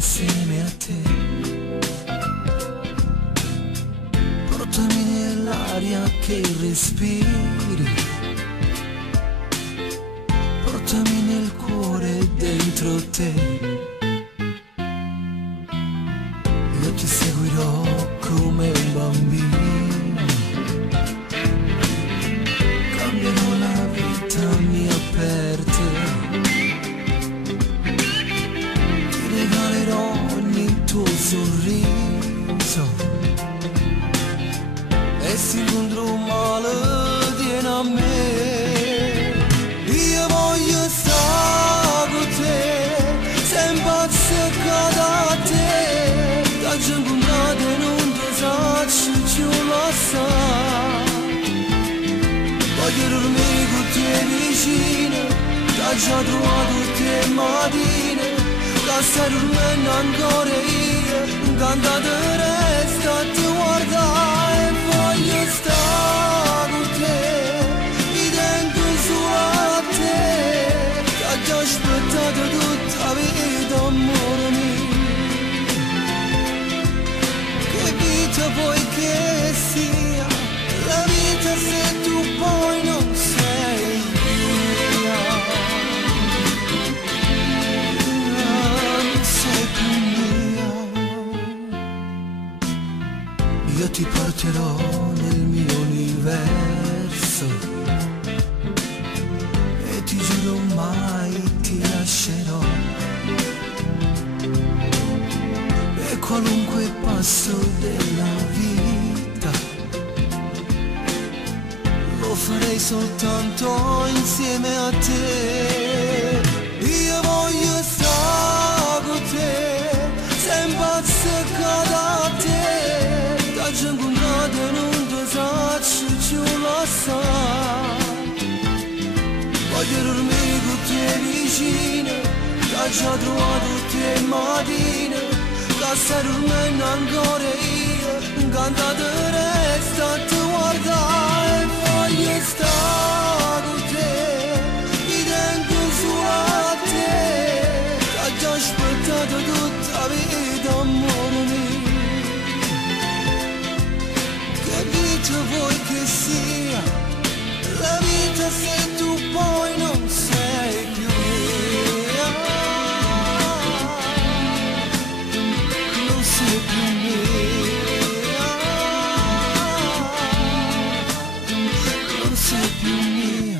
insieme a te. Portami nell'aria che respiri, portami nel cuore dentro te. Io ti seguirò come un bambino, cambierò la vita mia per te. Ti regalerò ogni tuo sorriso e si incontrò male viene a me. Io voglio stare con te, sempre azzeccata a te. Da già incontrato non ti sacci più lo sa. Voglio dormire con te vicino, da già trovato te mattine. Da stai dormendo ancora io, cantate resta a te guardare. E voglio stare con te, mi tengo solo a te. Da già aspettato tutta la vita, amore mio. Che vita vuoi che sia la vita se tu poi non sei mia? Non sei più mia. Io ti porterò nel mio universo e ti giuro mai ti lascerò. E qualunque passo della vita lo farei soltanto insieme a te. Io voglio stare con te, sempre azzeccata a te. Da già incontrato non ti sacci più lo sa. Voglio dormire con te vicino, da già trovato te mattine. Da stai dormendo ancora io, cantate resta a te guardare. E voglio stare con te, mi tengo solo a te. Da già aspettato tutta la vita, amore mio. Che vita vuoi che sia la vita se tu poi non sei più mia? Non sei più mia, non sei più mia.